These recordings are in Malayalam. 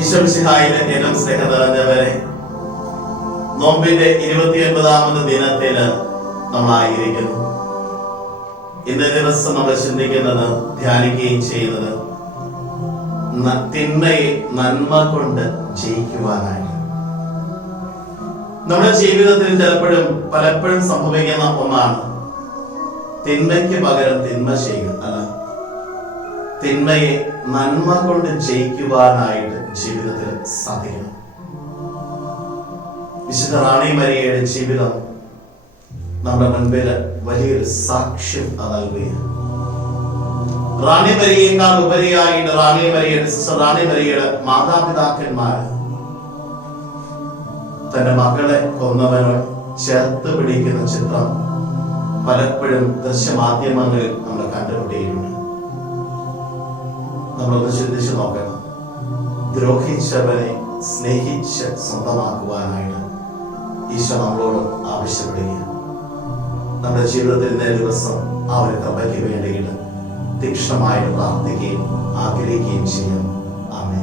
ഈശ്വംസിഹായിലെ ദിനം സ്നേഹം നോമ്പിന്റെ ഇരുപത്തിയൊൻപതാമത് ദിനത്തിൽ നമ്മളായിരിക്കുന്നു. ഇന്ന ദിവസം നമ്മൾ ചിന്തിക്കുന്നത് ധ്യാനിക്കുകയും ചെയ്യുന്നത് തിന്മയെ നന്മ കൊണ്ട് ജയിക്കുവാനായി. നമ്മുടെ ജീവിതത്തിൽ ചിലപ്പോഴും പലപ്പോഴും സംഭവിക്കുന്ന ഒന്നാണ് തിന്മയ്ക്ക് പകരം തിന്മ ചെയ്യുക. അല്ല തിന്മയെ നന്മ കൊണ്ട് ജയിക്കുവാനായിട്ട് ജീവിതത്തിൽ സാധിക്കണം. വിശുദ്ധ റാണി മരിയയുടെ ജീവിതം നമ്മുടെ മുൻപിൽ വലിയൊരു സാക്ഷ്യം നൽകുകയാണ്. റാണി മരിയേക്കാൾ ഉപരിയായിട്ട് റാണി മരിയയുടെ സിസ്റ്റർ റാണി മരിയയുടെ മാതാപിതാക്കന്മാർ തന്റെ മകളെ കൊന്നവനോട് ചേർത്ത് പിടിക്കുന്ന ചിത്രം പലപ്പോഴും ദൃശ്യമാധ്യമങ്ങളിൽ നമ്മൾ കണ്ടുപിടിയിട്ടുണ്ട് നമ്മളൊന്ന് ചിന്തിച്ചു നോക്കണം ദ്രോഹിച്ചവനെ സ്നേഹിച്ച് സ്വന്തമാക്കുവാനായിട്ട് ഈശോ നമ്മളോട് ആവശ്യപ്പെടുകയാണ്. നമ്മുടെ ജീവിതത്തിൽ ഇന്നേ ദിവസം ആ ഒരു കൃപയ്ക്ക് വേണ്ടിയിട്ട് തീക്ഷണമായിട്ട് പ്രാർത്ഥിക്കുകയും ആഗ്രഹിക്കുകയും ചെയ്യാം. ആമേൻ.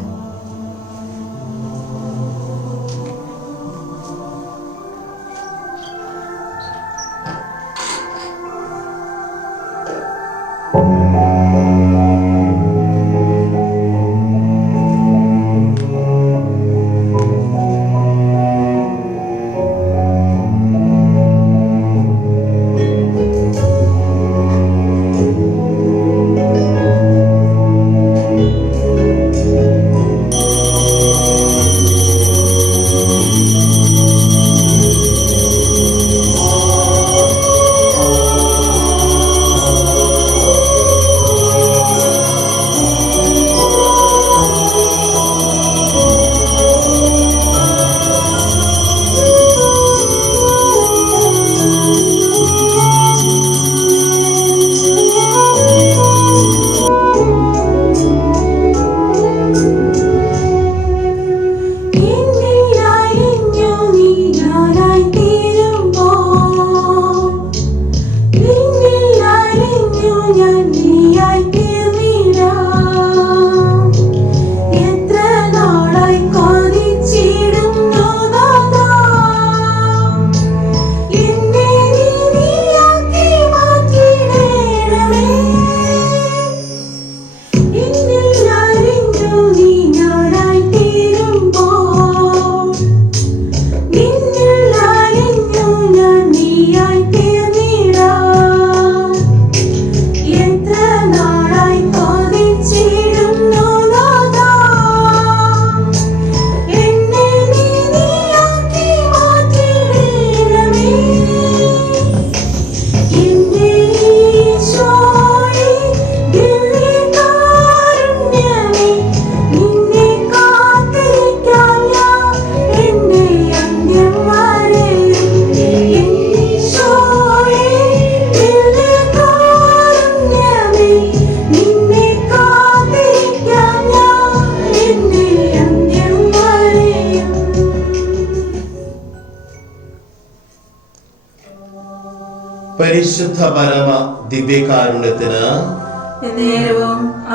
പരിശുദ്ധ പരമ ദിവ്യകാരുണ്യത്തിന്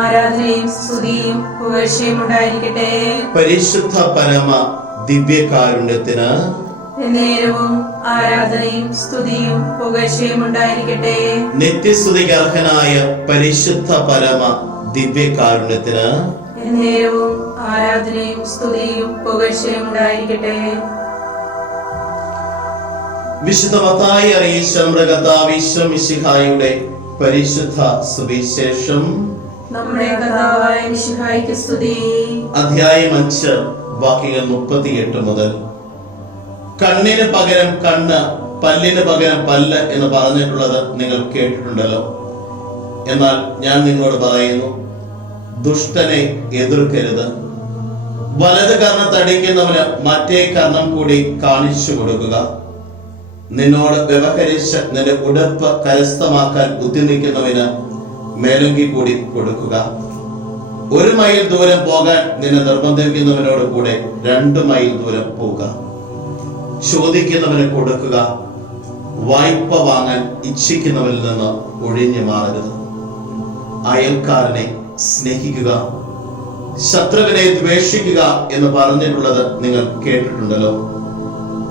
ആരാധനയും സ്തുതിയും പുകഴ്ചയും ഉണ്ടായിരിക്കട്ടെ. പരിശുദ്ധ പരമ ദിവ്യകാരുണ്യത്തിന് നേരവും ആരാധനയും സ്തുതിയും പുകഴ്ചയും ഉണ്ടായിരിക്കട്ടെ. നിത്യസ്തുതിക്ക് അർഹനായ പരിശുദ്ധ പരമ ദിവ്യകാരുണ്യത്തിന് നേരവും ആരാധനയും സ്തുതിയും പുകഴ്ചയും ഉണ്ടായിരിക്കട്ടെ. വിശുദ്ധ മത്തായി അറിയിച്ച നമ്മുടെ കർത്താവ് ഈശോ പരിശുദ്ധ സുവിശേഷം. അധ്യായം അഞ്ച് വാക്യങ്ങൾ മുപ്പത്തിയെട്ട് മുതൽ. കണ്ണിന് പകരം കണ്ണ് പല്ലിന് പകരം പല്ല് എന്ന് പറഞ്ഞിട്ടുള്ളത് നിങ്ങൾ കേട്ടിട്ടുണ്ടല്ലോ. എന്നാൽ ഞാൻ നിങ്ങളോട് പറയുന്നു ദുഷ്ടനെ എതിർക്കരുത്. വലത് കർണത്തടിക്കുന്നവന് മറ്റേ കർണം കൂടി കാണിച്ചു കൊടുക്കുക. നിന്നോട് വ്യവഹരിച്ച് നിന്റെ ഉടുപ്പ് കരസ്ഥമാക്കാൻ ബുദ്ധിമുട്ടുന്നവന് മേലുങ്കി കൂടി കൊടുക്കുക. ഒരു മൈൽ ദൂരം പോകാൻ നിന്നെ നിർബന്ധിക്കുന്നവനോട് കൂടെ രണ്ട് മൈൽ ദൂരം പോവുക. ചോദിക്കുന്നവന് കൊടുക്കുക. വായ്പ വാങ്ങാൻ ഇച്ഛിക്കുന്നവരിൽ നിന്ന് ഒഴിഞ്ഞു മാറരുത്. അയൽക്കാരനെ സ്നേഹിക്കുക. ശത്രുവിനെ ദ്വേഷിക്കുക എന്ന് പറഞ്ഞിട്ടുള്ളത് നിങ്ങൾ കേട്ടിട്ടുണ്ടല്ലോ.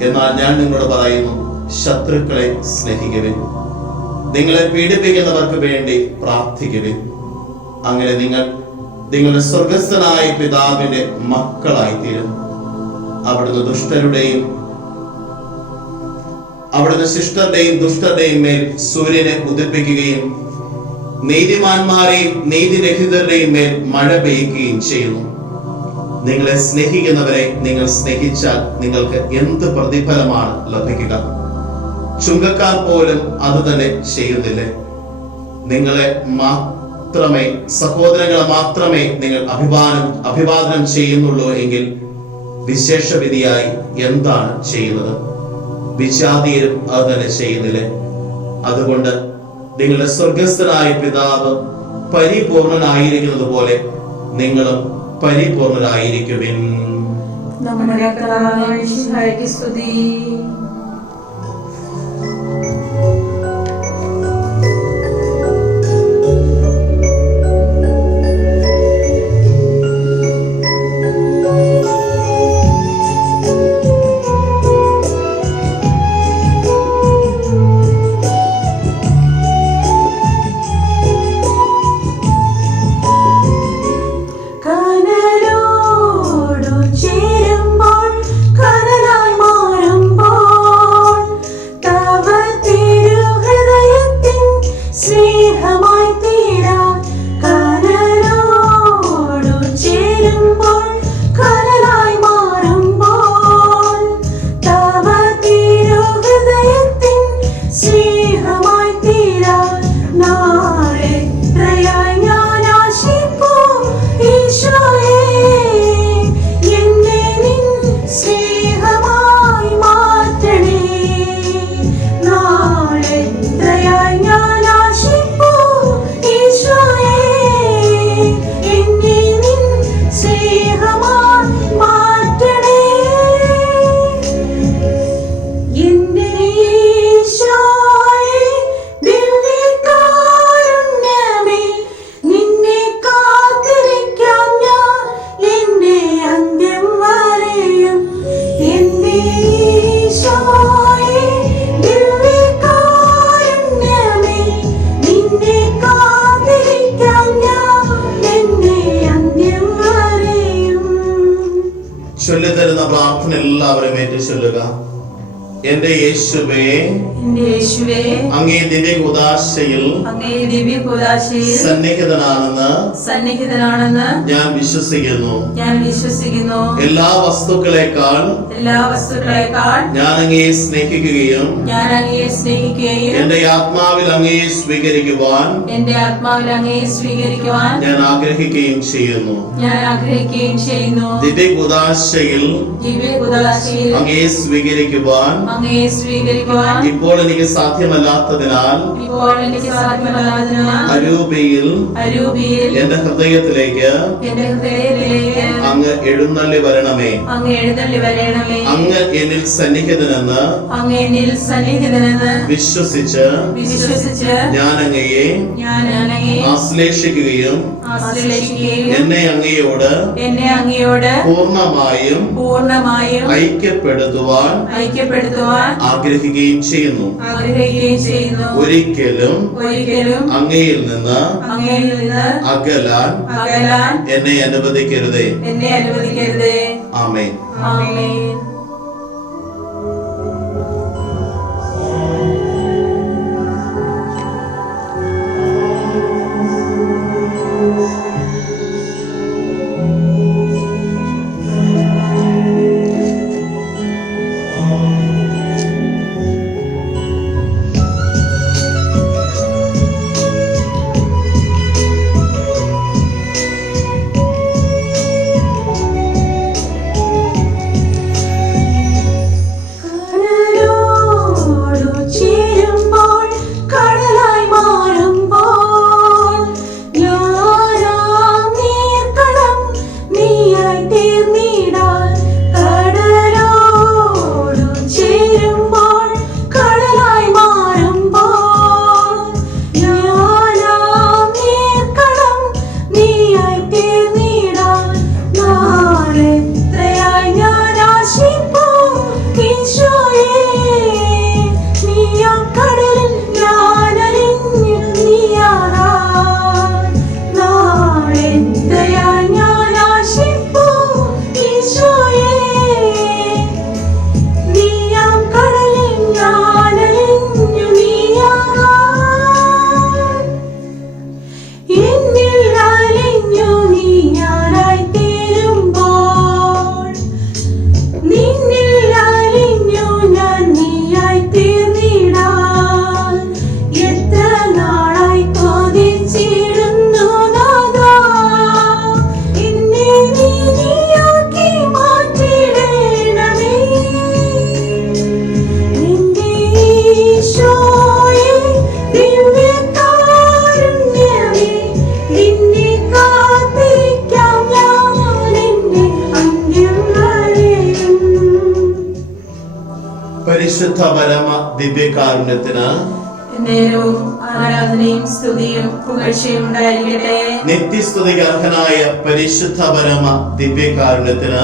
എന്നാൽ ഞാൻ നിങ്ങളോട് പറയുന്നു ശത്രുക്കളെ സ്നേഹിക്കുവിൻ നിങ്ങളെ പീഡിപ്പിക്കുന്നവർക്ക് വേണ്ടി പ്രാർത്ഥിക്കുവിൻ അങ്ങനെ നിങ്ങൾ നിങ്ങളുടെ സ്വർഗസ്ഥനായ പിതാവിന്റെ മക്കളായി തീരും അവിടുന്ന് ദുഷ്ടരുടെയും അവിടുന്ന് ശിഷ്ടരുടെയും ദുഷ്ടരുടെയും മേൽ സൂര്യനെ ഉദിപ്പിക്കുകയും നീതിമാന്മാരെയും നീതിരഹിതരുടെയും മേൽ മഴ പെയ്യുകയും ചെയ്യുന്നു. നിങ്ങളെ സ്നേഹിക്കുന്നവരെ നിങ്ങൾ സ്നേഹിച്ചാൽ നിങ്ങൾക്ക് എന്ത് പ്രതിഫലമാണ് ലഭിക്കുക? ചുങ്കക്കാർ പോലും അത് തന്നെ ചെയ്യുന്നില്ലേ? നിങ്ങളെ മാത്രമേ സഹോദരങ്ങളെ മാത്രമേ നിങ്ങൾ അഭിമാനം അഭിവാദനം ചെയ്യുന്നുള്ളൂ എങ്കിൽ വിശേഷവിധിയായി എന്താണ് ചെയ്യുന്നത്? വിജാതീയരും അത് തന്നെ ചെയ്യുന്നില്ലേ? അതുകൊണ്ട് നിങ്ങളുടെ സ്വർഗസ്ഥനായ പിതാവ് പരിപൂർണനായിരിക്കുന്നത് പോലെ നിങ്ങളും പരിപൂർണരായിരിക്കുവിൻ. നമ്മുടെ സ്തുതി സന്നിഹിതനാണെന്ന് സന്നിഹിതനാണെന്ന് ഞാൻ വിശ്വസിക്കുന്നു. ഞാൻ വിശ്വസിക്കുന്നു. എല്ലാ വസ്തുക്കളെക്കാൾ എല്ലാ വസ്തുക്കളെക്കാൾ ഞാൻ അങ്ങയെ സ്നേഹിക്കുകയും ഞാൻ അങ്ങയെ സ്നേഹിക്കുകയും എന്റെ ആത്മാവിൽ അങ്ങയെ സ്വീകരിക്കുവാൻ എന്റെ ആത്മാവിൽ അങ്ങയെ സ്വീകരിക്കുവാൻ ഞാൻ ആഗ്രഹിക്കുകയും ചെയ്യുന്നു. ഞാൻ ആഗ്രഹിക്കുകയും ചെയ്യുന്നു. ദിവ്യ ഉദാശയിൽ ദിവ്യ ഉദാശയിൽ അങ്ങയെ സ്വീകരിക്കുവാൻ അങ്ങയെ സ്വീകരിക്കുവാൻ ഇപ്പോൾ എനിക്ക് സാധ്യമല്ലാത്തതിനാൽ ഇപ്പോൾ എനിക്ക് സാധ്യമല്ലാത്തതിനാൽ അരൂപിയിൽ അരൂപിയിൽ എന്റെ ഹൃദയത്തിലേക്ക് എന്റെ ഹൃദയത്തിലേക്ക് അങ്ങ് എഴുന്നള്ളി വരണമേ. അങ്ങ് എഴുന്നള്ളി വരണമേ. അങ്ങ് എന്നിൽ സന്നിഹിതനെന്ന് അങ്ങ് എന്നിൽ സന്നിഹിതനെന്ന് വിശ്വസിച്ച് വിശ്വസിച്ച് ഞാൻ അങ്ങയെ ഞാൻ അങ്ങയെ ആശ്ലേഷിക്കുകയും ആശ്ലേഷിക്കുകയും എന്നെ അങ്ങയോട് എന്നെ അങ്ങയോട് പൂർണമായും പൂർണമായും ഐക്യപ്പെടുത്തുവാൻ ഐക്യപ്പെടുത്തുവാൻ ആഗ്രഹിക്കുകയും ചെയ്യുന്നു. ആഗ്രഹിക്കുകയും ചെയ്യുന്നു. ഒരിക്കലും ഒരിക്കലും അങ്ങയിൽ നിന്ന് അങ്ങയിൽ നിന്ന് അകലാൻ അകലാൻ എന്നെ അനുവദിക്കരുതേ. എന്നെ അനുവദിക്കരുതേ. ആമേൻ ആമേൻ പരിശുദ്ധ പരമ ദിവ്യകാരുണ്യത്തിന് നേരവും ആരാധനയും സ്തുതിയും പുകഴ്ചയും ഉണ്ടായിരിക്കട്ടെ. നിത്യസ്തുതിക്ക് അർഹനായ പരിശുദ്ധ പരമ ദിവ്യകാരുണ്യത്തിന്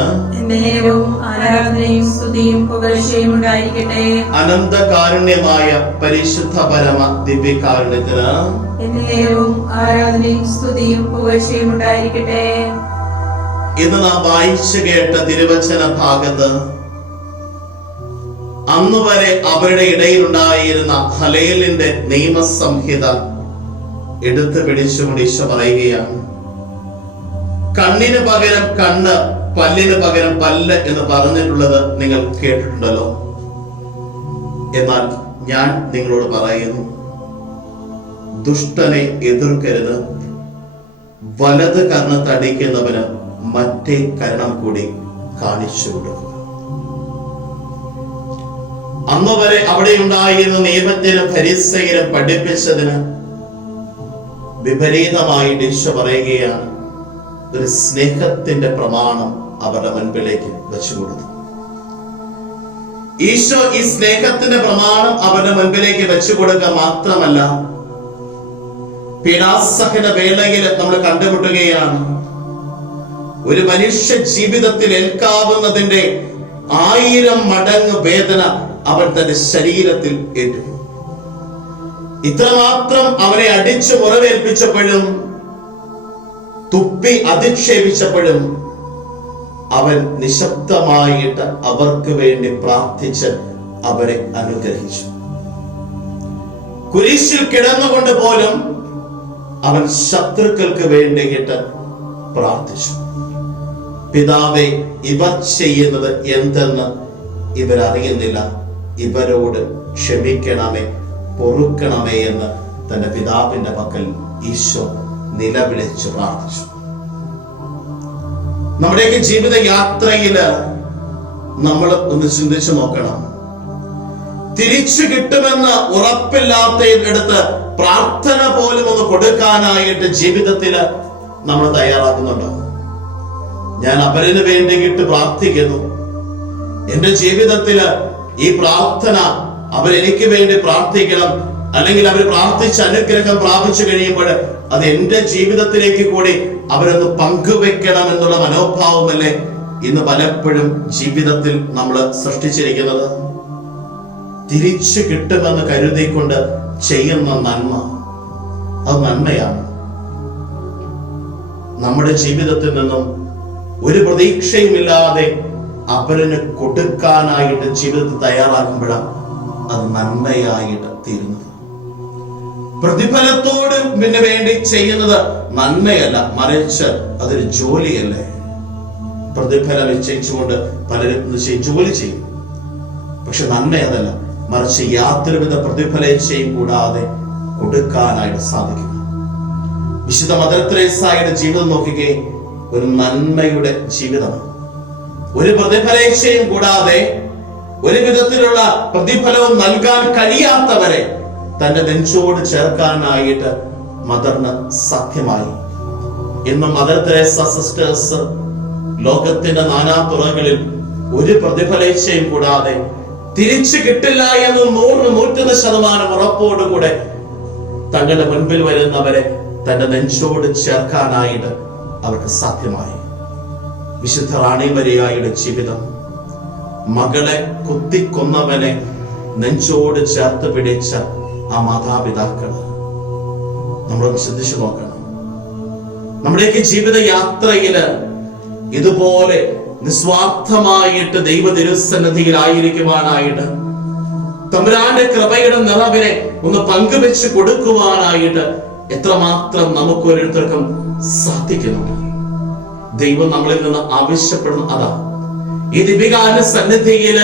നേരവും ആരാധനയും സ്തുതിയും പുകഴ്ചയും ഉണ്ടായിരിക്കട്ടെ. അനന്ത കാരുണ്യമായ പരിശുദ്ധ പരമ ദിവ്യകാരുണ്യത്തിന് നേരവും ആരാധനയും സ്തുതിയും പുകഴ്ചയും ഉണ്ടായിരിക്കട്ടെ. ഇന്ന് നാം വായിച്ചു കേട്ട തിരുവചന ഭാഗത്ത് അന്ന് വരെ അവരുടെ ഇടയിലുണ്ടായിരുന്ന ഹലേലിന്റെ നിയമസംഹിത എടുത്തു പിടിച്ചുകൊണ്ട് ഈശോ പറയുകയാണ്. കണ്ണിന് പകരം കണ്ണ് പല്ലിന് പകരം പല്ല് എന്ന് പറഞ്ഞിട്ടുള്ളത് നിങ്ങൾ കേട്ടിട്ടുണ്ടല്ലോ. എന്നാൽ ഞാൻ നിങ്ങളോട് പറയുന്നു ദുഷ്ടനെ എതിർക്കരുത്. വലത് കർണ തടിക്കുന്നവന് മറ്റേ കരണം കൂടി കാണിച്ചു കൊടുക്കുക അന്ന് വരെ അവിടെ ഉണ്ടായിരുന്ന നിയമത്തിലും ഫരിസയിലും പഠിപ്പിച്ചതിന് വിപരീതമായിട്ട് ഈശോ പറയുകയാണ് ഒരു സ്നേഹത്തിന്റെ പ്രമാണം അവരുടെ മുൻപിലേക്ക് വെച്ചു കൊടുത്തു. ഈശോ ഈ സ്നേഹത്തിന്റെ പ്രമാണം അവരുടെ മുൻപിലേക്ക് വെച്ചു കൊടുക്കുക മാത്രമല്ല പീഡാസഹന വേളയിൽ നമ്മൾ കണ്ടുമുട്ടുകയാണ് ഒരു മനുഷ്യ ജീവിതത്തിൽ ഏൽക്കാവുന്നതിന്റെ ആയിരം മടങ്ങ് വേദന അവൻ തന്റെ ശരീരത്തിൽ ഏറ്റു ഇത്രമാത്രം അവനെ അടിച്ചു മുറവേൽപ്പിച്ചപ്പോഴും തുപ്പി അധിക്ഷേപിച്ചപ്പോഴും അവൻ നിശബ്ദമായിട്ട് അവർക്ക് വേണ്ടി പ്രാർത്ഥിച്ച് അവരെ അനുഗ്രഹിച്ചു. കുരിശിൽ കിടന്നുകൊണ്ട് പോലും അവൻ ശത്രുക്കൾക്ക് വേണ്ടിയിട്ട് പ്രാർത്ഥിച്ചു. പിതാവെ ഇവർ ചെയ്യുന്നത് എന്തെന്ന് ഇവരറിയുന്നില്ല. ഇവരോട് ക്ഷമിക്കണമേ പൊറുക്കണമേ എന്ന് തന്റെ പിതാവിന്റെ പക്കൽ ഈശോ നിലവിളിച്ച് പ്രാർത്ഥിച്ചു. നമ്മുടെയൊക്കെ ജീവിത യാത്രയിൽ നമ്മൾ ഒന്ന് ചിന്തിച്ചു നോക്കണം. തിരിച്ചു കിട്ടുമെന്ന് ഉറപ്പില്ലാത്തയിടത്ത് പ്രാർത്ഥന പോലും ഒന്ന് കൊടുക്കാനായിട്ട് ജീവിതത്തിൽ നമ്മൾ തയ്യാറാക്കുന്നുണ്ടോ? ഞാൻ അവരിന് വേണ്ടിയിട്ട് പ്രാർത്ഥിക്കുന്നു. എന്റെ ജീവിതത്തിൽ ഈ പ്രാർത്ഥന അവരെനിക്ക് വേണ്ടി പ്രാർത്ഥിക്കണം. അല്ലെങ്കിൽ അവർ പ്രാർത്ഥിച്ച് അനുഗ്രഹം പ്രാപിച്ചു കഴിയുമ്പോൾ അത് എന്റെ ജീവിതത്തിലേക്ക് കൂടി അവരൊന്ന് പങ്കുവെക്കണം എന്നുള്ള മനോഭാവമല്ലേ ഇന്ന് പലപ്പോഴും ജീവിതത്തിൽ നമ്മൾ സൃഷ്ടിച്ചിരിക്കുന്നത്? തിരിച്ചു കിട്ടുമെന്ന് കരുതിക്കൊണ്ട് ചെയ്യുന്ന നന്മ. അത് നന്മയാണ്. നമ്മുടെ ജീവിതത്തിൽ നിന്നും ഒരു പ്രതീക്ഷയുമില്ലാതെ അവരിന് കൊടുക്കാനായിട്ട് ജീവിതത്തിൽ തയ്യാറാക്കുമ്പോഴാണ് അത് നന്മയായിട്ട് തീരുന്നത്. പ്രതിഫലത്തോട് പിന്നെ വേണ്ടി ചെയ്യുന്നത് നന്മയല്ല മറിച്ച് അതൊരു ജോലിയല്ലേ? പ്രതിഫലം നിശ്ചയിച്ചുകൊണ്ട് പലരും ജോലി ചെയ്യും. പക്ഷെ നന്മ അതല്ല മറിച്ച് യാതൊരുവിധ പ്രതിഫലേച്ഛയും കൂടാതെ കൊടുക്കാനായിട്ട് സാധിക്കുന്നു. വിശുദ്ധ മദർ ത്രേസായുടെ ജീവിതം നോക്കുകയും ഒരു നന്മയുടെ ജീവിതമാണ്. ഒരു പ്രതിഫലേക്ഷയും കൂടാതെ ഒരു വിധത്തിലുള്ള പ്രതിഫലവും നൽകാൻ കഴിയാത്തവരെ തന്റെ നെഞ്ചോട് ചേർക്കാനായിട്ട് മദറിന് സത്യമായി ഇന്ന് മദർ തെരേസ സിസ്റ്റേഴ്സ് ലോകത്തിന്റെ നാനാതുറകളിൽ ഒരു പ്രതിഫലേച്ഛയും കൂടാതെ തിരിച്ചു കിട്ടില്ല എന്ന് നൂറ് നൂറ്റൊന്ന് ശതമാനം ഉറപ്പോടുകൂടെ തങ്ങളുടെ മുൻപിൽ വരുന്നവരെ തന്റെ നെഞ്ചോട് ചേർക്കാനായിട്ട് അവർക്ക് സാധ്യമായി. വിശുദ്ധ റാണി മരിയായുടെ ജീവിതം. മകളെ കുത്തിക്കൊന്നവനെ നെഞ്ചോട് ചേർത്ത് പിടിച്ച ആ മാതാപിതാക്കൾ നമ്മൾ ശ്രദ്ധിച്ചു നോക്കണം. നമ്മുടെയൊക്കെ ജീവിത യാത്രയിൽ ഇതുപോലെ നിസ്വാർത്ഥമായിട്ട് ദൈവ തമ്പുരാന്റെ കൃപയുടെ നിറവിനെ ഒന്ന് പങ്കുവെച്ച് കൊടുക്കുവാനായിട്ട് എത്രമാത്രം നമുക്ക് ഓരോരുത്തർക്കും സാധിക്കുന്നുണ്ട്. ദൈവം നമ്മളിൽ നിന്ന് ആവശ്യപ്പെടുന്ന. അതാ. ഈ ദിപികാരന്റെ സന്നിധിയിൽ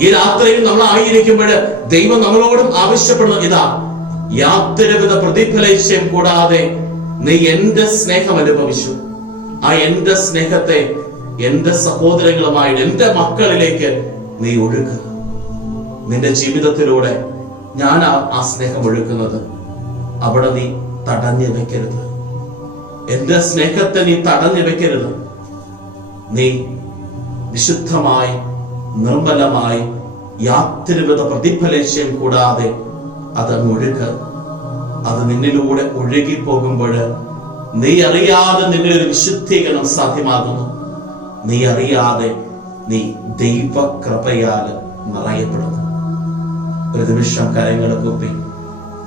ഈ രാത്രിയിൽ നമ്മൾ ആയിരിക്കുമ്പോൾ ദൈവം നമ്മളോടും ആവശ്യപ്പെടുന്ന. ഇതാ. യാതൊരുവിധ പ്രതിഫലശയം കൂടാതെ നീ എന്റെ സ്നേഹം അനുഭവിച്ചു. ആ എന്റെ സ്നേഹത്തെ എന്റെ സഹോദരങ്ങളുമായിട്ട് എന്റെ മക്കളിലേക്ക് നീ ഒഴുക്കുക നിന്റെ ജീവിതത്തിലൂടെ ഞാൻ ആ സ്നേഹം ഒഴുക്കുന്നത് അവിടെ നീ തടഞ്ഞു വെക്കരുത്. എന്റെ സ്നേഹത്തെ നീ തടഞ്ഞു വെക്കരുത് നീ വിശുദ്ധമായി നിർമ്മലമായി യാതൊരുവിധ പ്രതിഫലേശയും കൂടാതെ അത് മുഴുക്ക് അത് നിന്നിലൂടെ ഒഴുകി പോകുമ്പോൾ നീ അറിയാതെ നിന്നെ ഒരു വിശുദ്ധീകരണം സാധ്യമാകുന്നു. നീ അറിയാതെ നീ ദൈവകൃപയാൽ നിറയപ്പെടുന്നു. ഒരു നിമിഷം കരങ്ങളെ കൂപ്പി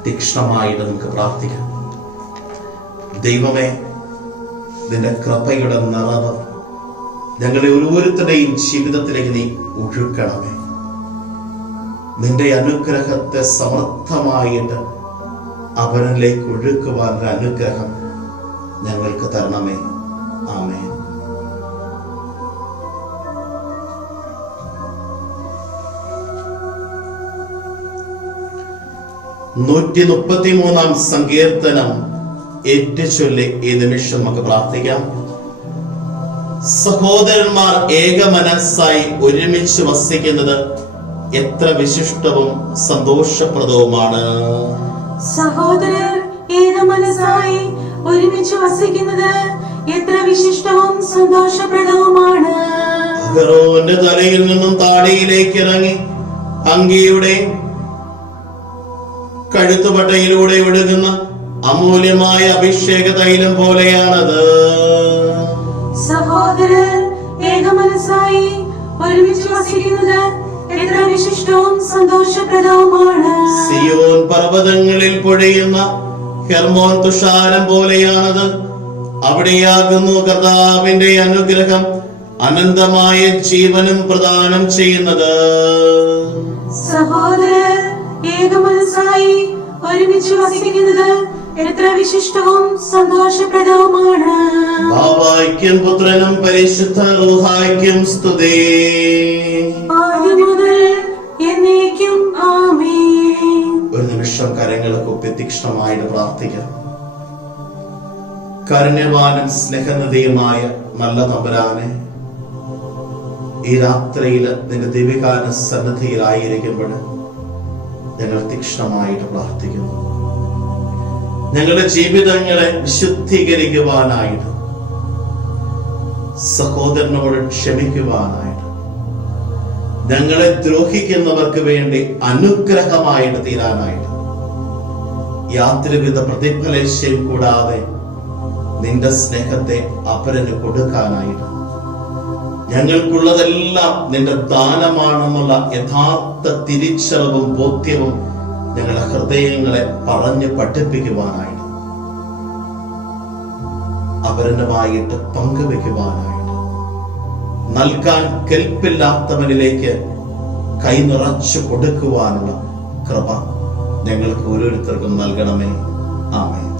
തീക്ഷ്ണമായിട്ട് നമുക്ക് പ്രാർത്ഥിക്കാം. ദൈവമേ നിന്റെ കൃപയുടെ നിറവ് ഞങ്ങളെ ഓരോരുത്തരുടെയും ജീവിതത്തിലേക്ക് നീ ഒഴുക്കണമേ. നിന്റെ അനുഗ്രഹത്തെ സമർത്ഥമായിട്ട് അവനിലേക്ക് ഒഴുക്കുവാനുള്ള അനുഗ്രഹം ഞങ്ങൾക്ക് തരണമേ. ആമേ നൂറ്റി മുപ്പത്തി മൂന്നാം സങ്കീർത്തനം ഏറ്റുചൊല്ലി ഈ നിമിഷം നമുക്ക് പ്രാർത്ഥിക്കാം. സഹോദരന്മാർ ഏകമനസ്സായി ഒരുമിച്ച് വസിക്കുന്നത് എത്ര വിശിഷ്ടവും സന്തോഷപ്രദവുമാണ്. സഹോദരർ ഏക മനസ്സായി ഒരുമിച്ച് വസിക്കുന്നത് എത്ര വിശിഷ്ടവും സന്തോഷപ്രദവുമാണ്. അഹരോന്റെ തലയിൽ നിന്നും താടിയിലേക്ക് ഇറങ്ങി അങ്കിയുടെ കഴുത്തുപട്ടയിലൂടെ ഒഴുകുന്ന അമൂല്യമായ അഭിഷേക തൈലം പോലെയാണത്. സഹോദരൻ ഏക മനസ്സായി ഒരുമിച്ച് വസിക്കുന്നത് എത്ര വിശിഷ്ടവും സന്തോഷപ്രദവുമാണ്. സിയോൻ പർവതങ്ങളിൽ പൊഴിയുന്ന ഹെർമോൻ തുഷാരം പോലെയാണത്. അവിടെയാകുന്നു കർത്താവിന്റെ അനുഗ്രഹം. അനന്തമായ ജീവനും പ്രദാനം ചെയ്യുന്നത്. സഹോദരൻ ഏക മനസ്സായി ഒരുമിച്ച് വസിക്കുന്നത് എത്ര വിശിഷ്ടവും സന്തോഷപ്രദവുമാണ്. ഭാവാക്യം പുത്രനും പരിശുദ്ധ റൂഹായ്ക്കും സ്തുതി. എന്നേക്കും ഒരു നിമിഷം കരങ്ങൾ കുപ്പി പ്രാർത്ഥിക്കാം. കരുണ്യവാനും സ്നേഹനിധിയുമായ നല്ല തമ്പുരാനെ ഈ രാത്രിയിൽ നിന്റെ ദിവ്യകാല സന്നദ്ധിയിലായിരിക്കുമ്പോൾ ഞങ്ങൾ തീക്ഷണമായിട്ട് പ്രാർത്ഥിക്കുന്നു. ഞങ്ങളുടെ ജീവിതങ്ങളെ വിശുദ്ധീകരിക്കുവാനായിട്ട് സഹോദരനോട് ക്ഷമിക്കുവാനായിട്ട് ഞങ്ങളെ ദ്രോഹിക്കുന്നവർക്ക് വേണ്ടി അനുഗ്രഹമായിട്ട് തീരാനായിട്ട്. യാതൊരുവിധ പ്രതിഫലേശയും കൂടാതെ നിന്റെ സ്നേഹത്തെ അപരന് കൊടുക്കാനായിട്ട്. ഞങ്ങൾക്കുള്ളതെല്ലാം നിന്റെ ദാനമാണെന്നുള്ള യഥാർത്ഥ തിരിച്ചറിവും ബോധ്യവും ഞങ്ങളുടെ ഹൃദയങ്ങളെ പറഞ്ഞ് പഠിപ്പിക്കുവാനായിട്ട് അപരനുമായിട്ട് പങ്കുവെക്കുവാനായിട്ട്. നൽകാൻ കെൽപ്പില്ലാത്തവനിലേക്ക് കൈ നിറച്ചു കൊടുക്കുവാനുള്ള കൃപ ഞങ്ങൾക്ക് ഓരോരുത്തർക്കും നൽകണമേ. ആമേ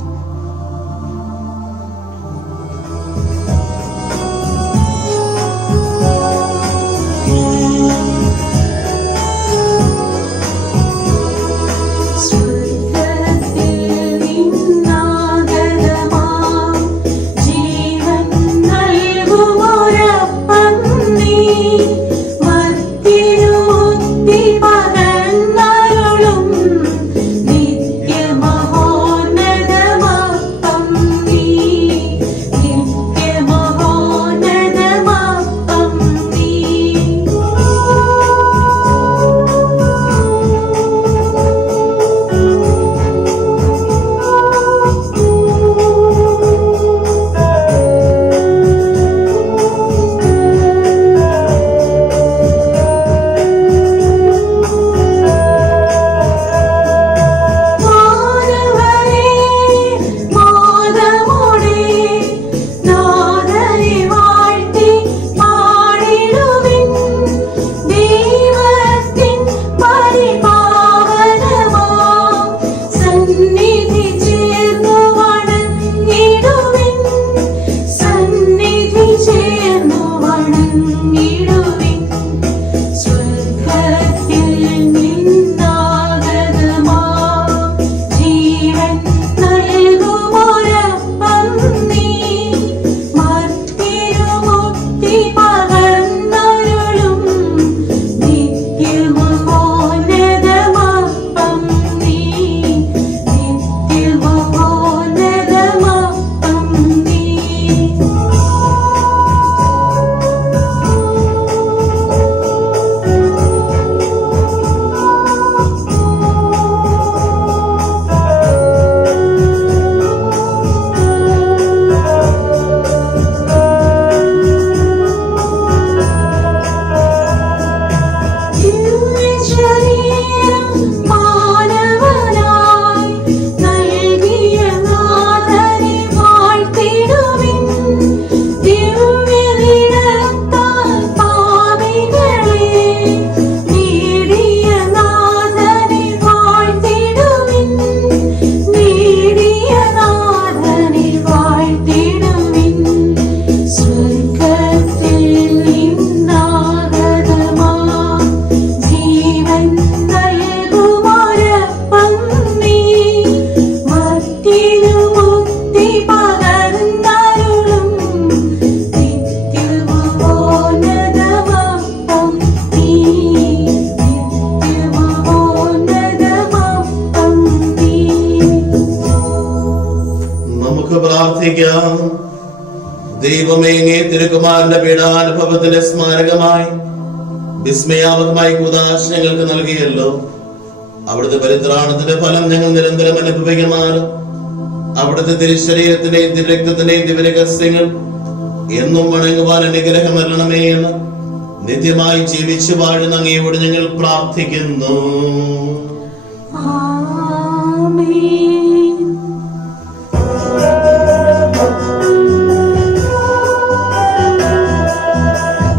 അറിയുമല്ലോ അവിടുത്തെ പരിത്രാണത്തിന്റെ ഫലം ഞങ്ങൾ നിരന്തരം അനുഭവിക്കുന്നാലും അവിടുത്തെ തിരുശരീരത്തിന്റെയും തിരുരക്തത്തിന്റെയും ദിവരഹസ്യങ്ങൾ എന്നും വണങ്ങുവാൻ അനുഗ്രഹം വരണമേ എന്ന് നിത്യമായി ജീവിച്ചു വാഴുന്ന അങ്ങയോട് ഞങ്ങൾ പ്രാർത്ഥിക്കുന്നു.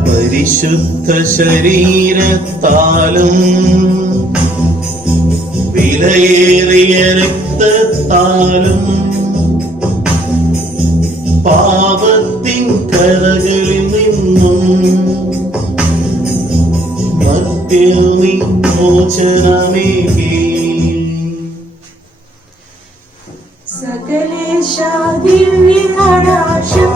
പരിശുദ്ധ ശരീരത്താലും വിലയേറിയ രക്തത്താലും പാപത്തിൻ കരകളിൽ നിന്നും മധ്യമി മോചനമേകി സകലേശ ദിവ്യങ്ങളാശം